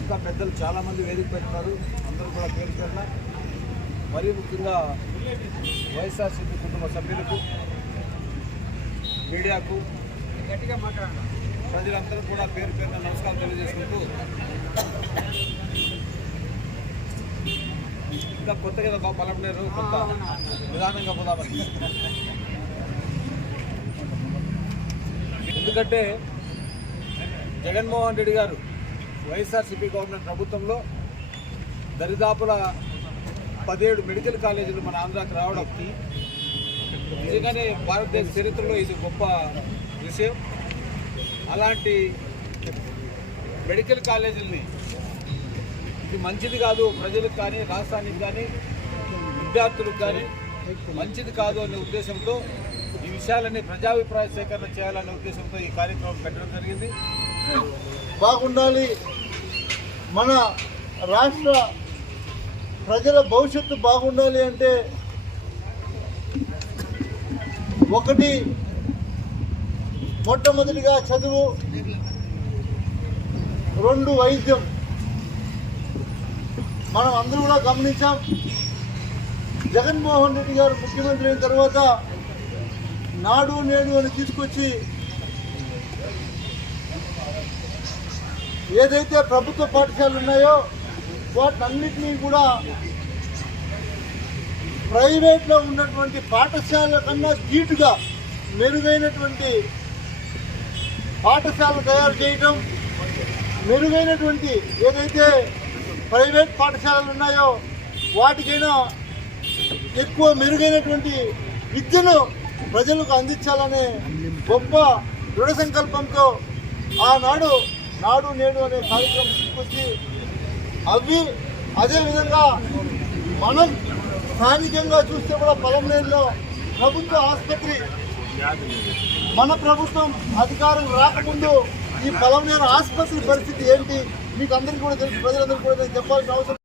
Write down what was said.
ఇంకా పెద్దలు చాలామంది వేదిక పెట్టినారు. అందరూ కూడా పేరుకేళ్ళ మరీ ముఖ్యంగా వైఎస్ఆర్సీపీ కుటుంబ సభ్యులకు, మీడియాకు, ప్రజలందరూ కూడా పేరు పేరున నమస్కారం తెలియజేసుకుంటూ ఇంకా కొత్తగా ఏదో పలమనేరు కొత్త విధానంగా పోదామని. ఎందుకంటే జగన్మోహన్ రెడ్డి గారు వైఎస్ఆర్సీపీ గవర్నమెంట్ ప్రభుత్వంలో దరిదాపుల 17 మెడికల్ కాలేజీలు మన ఆంధ్రాకి రావడం నిజంగానే భారతదేశ చరిత్రలో ఇది గొప్ప విషయం. అలాంటి మెడికల్ కాలేజీలని ఇది మంచిది కాదు, ప్రజలకు కానీ రాష్ట్రానికి కానీ విద్యార్థులకు కానీ మంచిది కాదు అనే ఉద్దేశంతో ఈ విషయాలన్నీ ప్రజాభిప్రాయ సేకరణ చేయాలనే ఉద్దేశంతో ఈ కార్యక్రమం పెట్టడం జరిగింది. బాగుండాలి, మన రాష్ట్ర ప్రజల భవిష్యత్తు బాగుండాలి అంటే ఒకటి మొట్టమొదటిగా చదువు, 2 వైద్యం. మనం అందరూ కూడా గమనించాం, జగన్మోహన్ రెడ్డి గారు ముఖ్యమంత్రి అయిన తర్వాత నాడు నేడు అని తీసుకొచ్చి ఏదైతే ప్రభుత్వ పాఠశాలలు ఉన్నాయో వాటన్నిటినీ కూడా ప్రైవేట్లో ఉన్నటువంటి పాఠశాలల కన్నా ధీటుగా మెరుగైనటువంటి పాఠశాలలు తయారు చేయటం, మెరుగైనటువంటి ఏదైతే ప్రైవేట్ పాఠశాలలు ఉన్నాయో వాటికైనా ఎక్కువ మెరుగైనటువంటి విద్యను ప్రజలకు అందించాలనే గొప్ప దృఢ సంకల్పంతో ఆనాడు నాడు నేడు అనే కార్యక్రమం తీసుకొచ్చి అదేవిధంగా మనం స్థానికంగా చూస్తే కూడా పలమనేరులో ప్రభుత్వ ఆసుపత్రి, మన ప్రభుత్వం అధికారం రాకముందు ఈ పలమనేరు ఆసుపత్రి పరిస్థితి ఏంటి మీకు అందరికీ కూడా తెలుసు, ప్రజలందరికీ కూడా చెప్పాల్సిన అవసరం